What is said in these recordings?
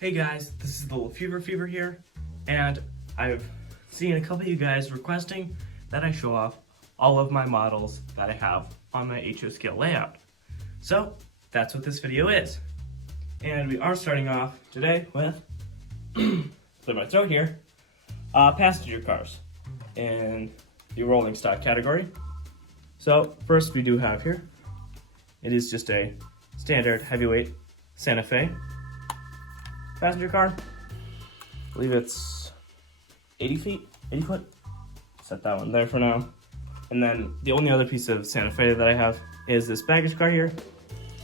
Hey guys, this is the little Fever here, and I've seen a couple of you guys requesting that I show off all of my models that I have on my HO scale layout. So that's what this video is. And we are starting off today with, clear my throat here, passenger cars in the rolling stock category. So first we do have here, it is just a standard heavyweight Santa Fe passenger car. I believe it's 80 foot. Set that one there for now. And then the only other piece of Santa Fe that I have is this baggage car here.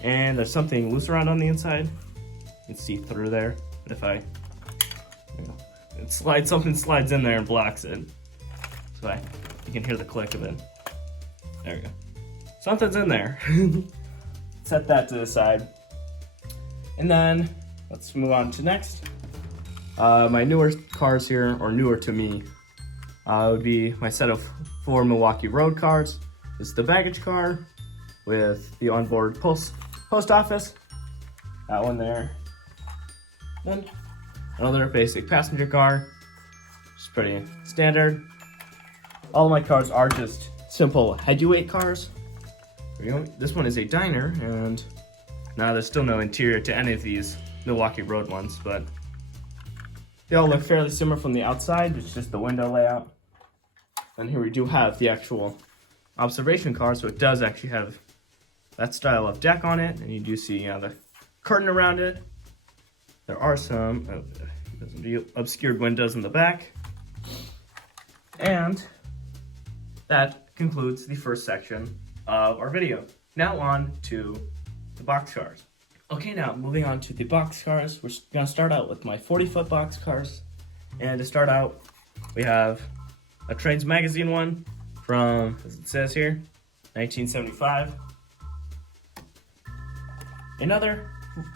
And there's something loose around on the inside. You can see through there. And if I, something slides in there and blocks it. So you can hear the click of it. There we go. Something's in there. Set that to the side. And then let's move on to next. My newer cars here, or newer to me, would be my set of 4 Milwaukee Road cars. This is the baggage car with the onboard post office. That one there. Then another basic passenger car, just pretty standard. All of my cars are just simple heavyweight cars. This one is a diner, and now there's still no interior to any of these Milwaukee Road ones, but they all look fairly similar from the outside. It's just the window layout. And here we do have the actual observation car, so it does actually have that style of deck on it, and you do see the curtain around it. There are some obscured windows in the back. And that concludes the first section of our video. Now on to the boxcars. Okay, now moving on to the boxcars. We're gonna start out with my 40-foot boxcars. And to start out, we have a Trains Magazine one from, as it says here, 1975. Another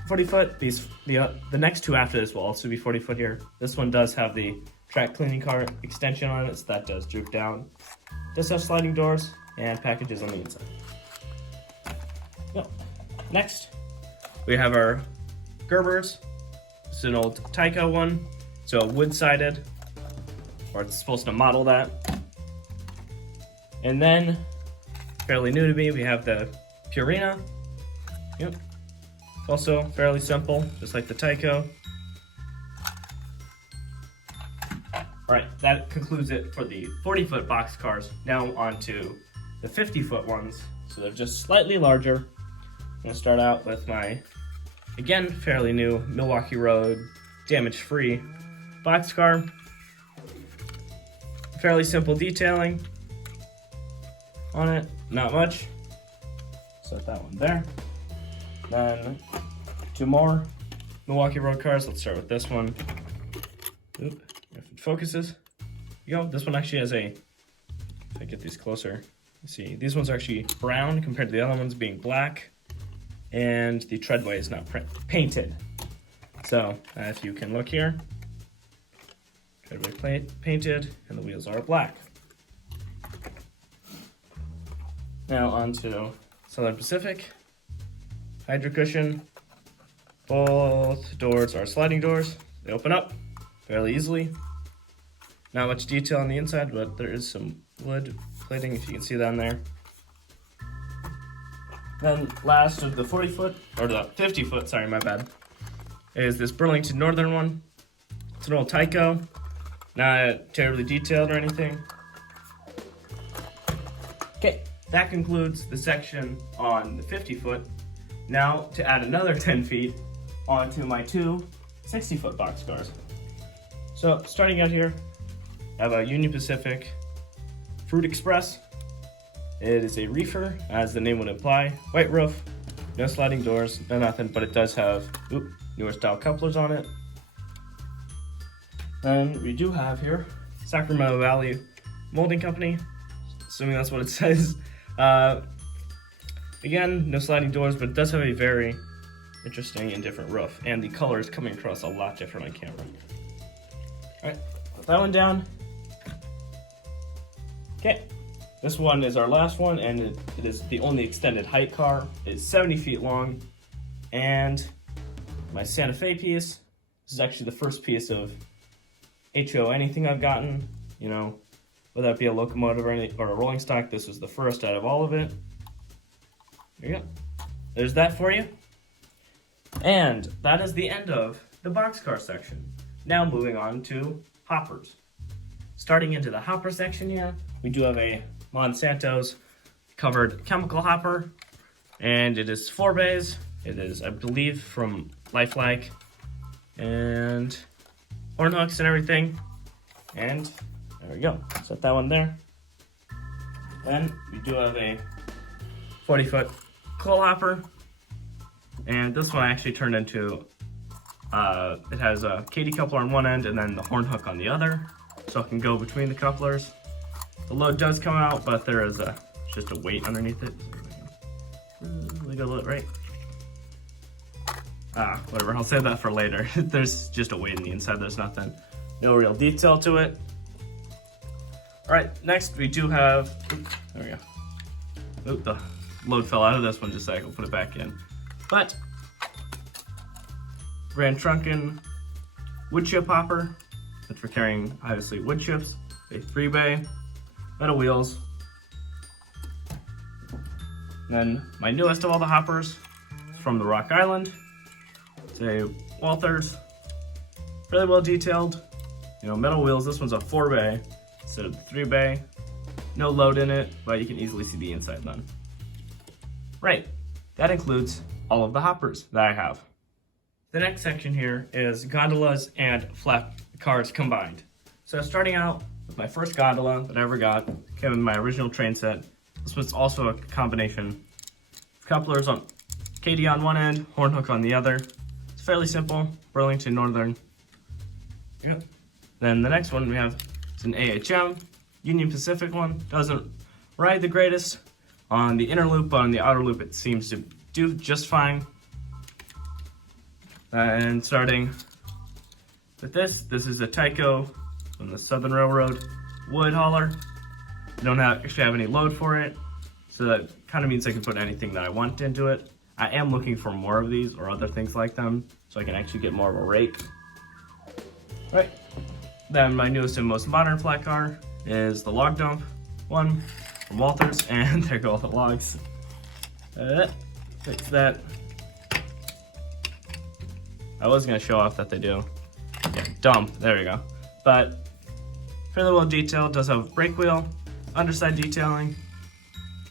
40-foot. The next two after this will also be 40-foot here. This one does have the track cleaning car extension on it, so that does droop down. Does have sliding doors and packages on the inside. Yep. Next, we have our Gerbers. It's an old Tyco one, so wood-sided, or it's supposed to model that. And then, fairly new to me, we have the Purina. Yep. Also fairly simple, just like the Tyco. Alright, that concludes it for the 40-foot boxcars. Now on to the 50-foot ones. So they're just slightly larger. I'm going to start out with my, again, fairly new Milwaukee Road damage-free boxcar. Fairly simple detailing on it, not much. Set that one there. Then 2 more Milwaukee Road cars. Let's start with this one. Oop, if it focuses. Here you go. This one actually has a, if I get these closer, you see, these ones are actually brown compared to the other ones being black. And the treadway is not painted. So if you can look here, treadway painted, and the wheels are black. Now on to Southern Pacific. Hydro cushion. Both doors are sliding doors. They open up fairly easily. Not much detail on the inside, but there is some wood plating, if you can see that on there. Then last of the 40-foot, or the 50-foot, sorry, my bad, is this Burlington Northern one. It's an old Tyco, not terribly detailed or anything. Okay, that concludes the section on the 50-foot. Now to add another 10 feet onto my 2 60-foot boxcars. So starting out here, I have a Union Pacific Fruit Express. It is a reefer, as the name would imply. White roof, no sliding doors, no nothing, but it does have newer style couplers on it. Then we do have here Sacramento Valley Molding Company, assuming that's what it says. Again, no sliding doors, but it does have a very interesting and different roof, and the color is coming across a lot different on camera. Alright, put that one down. Okay. This one is our last one, and it is the only extended height car. It's 70 feet long, and my Santa Fe piece This is actually the first piece of HO anything I've gotten, you know, whether that be a locomotive or a rolling stock. This was the first out of all of it. There you go. There's that for you. And that is the end of the boxcar section. Now moving on to hoppers. Starting into the hopper section here, we do have a Monsanto's covered chemical hopper, and it is 4 bays. It is, I believe, from Lifelike, and horn hooks and everything. And there we go. Set that one there. Then we do have a 40-foot coal hopper, and this one actually turned into, it has a Katy coupler on one end and then the horn hook on the other, so it can go between the couplers. The load does come out, but there is just a weight underneath it. We got it right. Whatever, I'll save that for later. There's just a weight in the inside, there's nothing, no real detail to it. Alright, next we do have, there we go. Oop, the load fell out of this one just a sec, I'll put it back in. But, Grand Trunken wood chip hopper, that's for carrying, obviously, wood chips. A 3-bay, metal wheels. And then my newest of all the hoppers is from the Rock Island. It's a Walthers, really well detailed. You know, metal wheels. This one's a 4-bay instead of the 3-bay. No load in it, but you can easily see the inside then. Right, that includes all of the hoppers that I have. The next section here is gondolas and flat cars combined. So starting out with my first gondola that I ever got, came in my original train set. This was also a combination of couplers on Katy on one end, horn hook on the other. It's fairly simple, Burlington Northern. Yep. Then the next one we have is an AHM, Union Pacific one. Doesn't ride the greatest on the inner loop, but on the outer loop it seems to do just fine. And starting with this is a Tyco from the Southern Railroad wood hauler. I don't actually have any load for it, so that kind of means I can put anything that I want into it. I am looking for more of these or other things like them, so I can actually get more of a rake. Right. Then my newest and most modern flat car is the log dump one from Walthers, and there go all the logs. Fix that. I was gonna show off that they do. Yeah, dump, there we go. But fairly well detailed, does have brake wheel, underside detailing,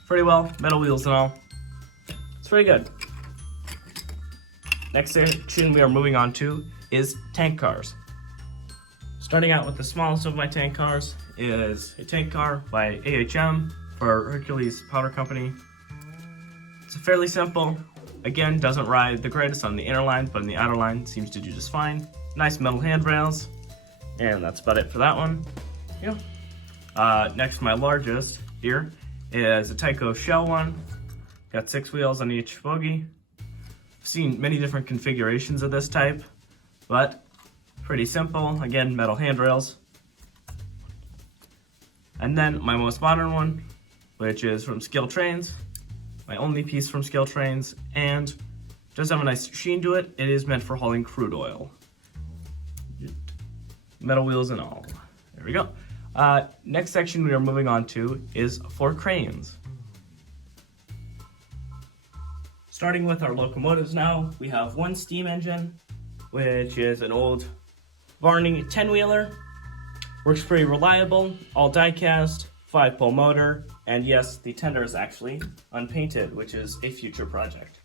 pretty well, metal wheels and all. It's pretty good. Next section we are moving on to is tank cars. Starting out with the smallest of my tank cars is a tank car by AHM for Hercules Powder Company. It's fairly simple. Again, doesn't ride the greatest on the inner line, but in the outer line seems to do just fine. Nice metal handrails, and that's about it for that one. Yeah. Next, my largest here is a Tyco Shell one. Got 6 wheels on each bogie. I've seen many different configurations of this type, but pretty simple. Again, metal handrails. And then my most modern one, which is from Skill Trains. My only piece from Skill Trains, and does have a nice sheen to it. It is meant for hauling crude oil. Metal wheels and all. There we go. Next section we are moving on to is for cranes. Starting with our locomotives now, we have one steam engine, which is an old Varney 10-wheeler. Works pretty reliable, all die-cast, 5-pole motor, and yes, the tender is actually unpainted, which is a future project.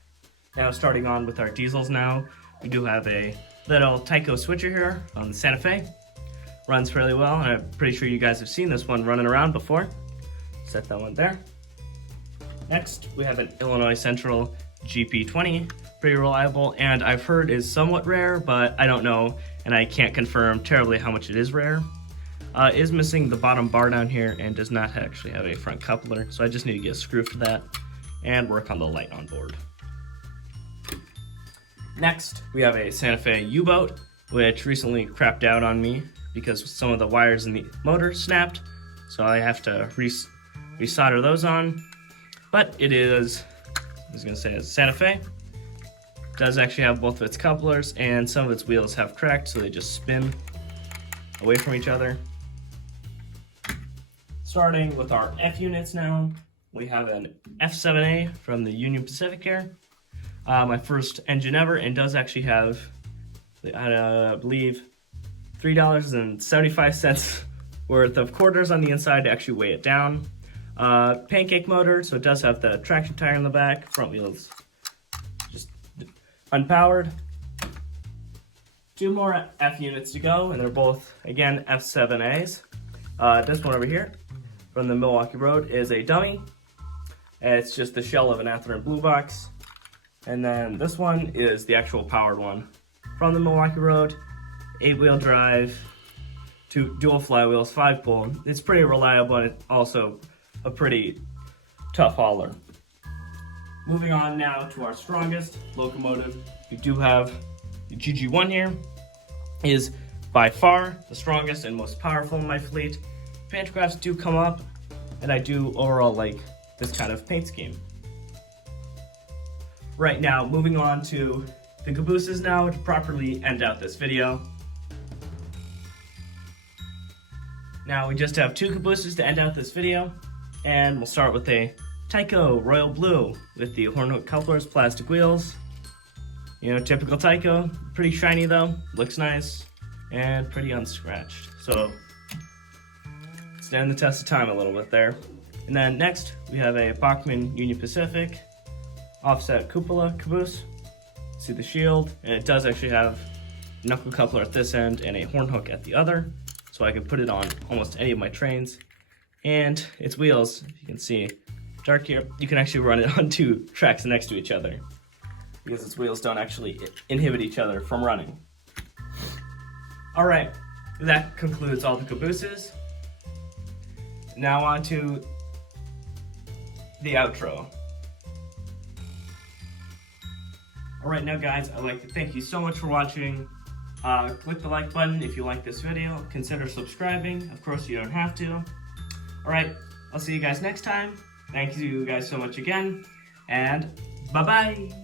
Now starting on with our diesels now, we do have a little Tyco switcher here on the Santa Fe. Runs fairly well, and I'm pretty sure you guys have seen this one running around before. Set that one there. Next, we have an Illinois Central GP20, pretty reliable, and I've heard is somewhat rare, but I don't know, and I can't confirm terribly how much it is rare. Is missing the bottom bar down here and does not actually have a front coupler, so I just need to get a screw for that and work on the light on board. Next, we have a Santa Fe U-boat, which recently crapped out on me because some of the wires in the motor snapped, so I have to resolder those on. But it is, I was gonna say, it's Santa Fe. does actually have both of its couplers, and some of its wheels have cracked, so they just spin away from each other. Starting with our F units now, we have an F7A from the Union Pacific here. My first engine ever, and does actually have, I believe, $3.75 worth of quarters on the inside to actually weigh it down. Pancake motor, so it does have the traction tire in the back. Front wheels just unpowered. 2 more F units to go, and they're both, again, F7As. This one over here from the Milwaukee Road is a dummy. It's just the shell of an Athearn Blue Box. And then this one is the actual powered one from the Milwaukee Road. 8-wheel drive, 2 dual flywheels, 5-pole. It's pretty reliable, and it's also a pretty tough hauler. Moving on now to our strongest locomotive. We do have the GG1 here. It is by far the strongest and most powerful in my fleet. Pantographs do come up, and I do overall like this kind of paint scheme. Right now, moving on to the cabooses now to properly end out this video. Now we just have 2 cabooses to end out this video, and we'll start with a Tyco Royal Blue with the hornhook couplers, plastic wheels. You know, typical Tyco, pretty shiny though, looks nice, and pretty unscratched. So, stand the test of time a little bit there. And then next, we have a Bachmann Union Pacific offset cupola caboose. See the shield, and it does actually have a knuckle coupler at this end and a horn hook at the other, so I can put it on almost any of my trains. And its wheels, if you can see, dark here, you can actually run it on 2 tracks next to each other because its wheels don't actually inhibit each other from running. All right, that concludes all the cabooses. Now on to the outro. All right, now guys, I'd like to thank you so much for watching. Click the like button if you like this video. Consider subscribing. Of course, you don't have to. All right, I'll see you guys next time. Thank you guys so much again, and bye-bye.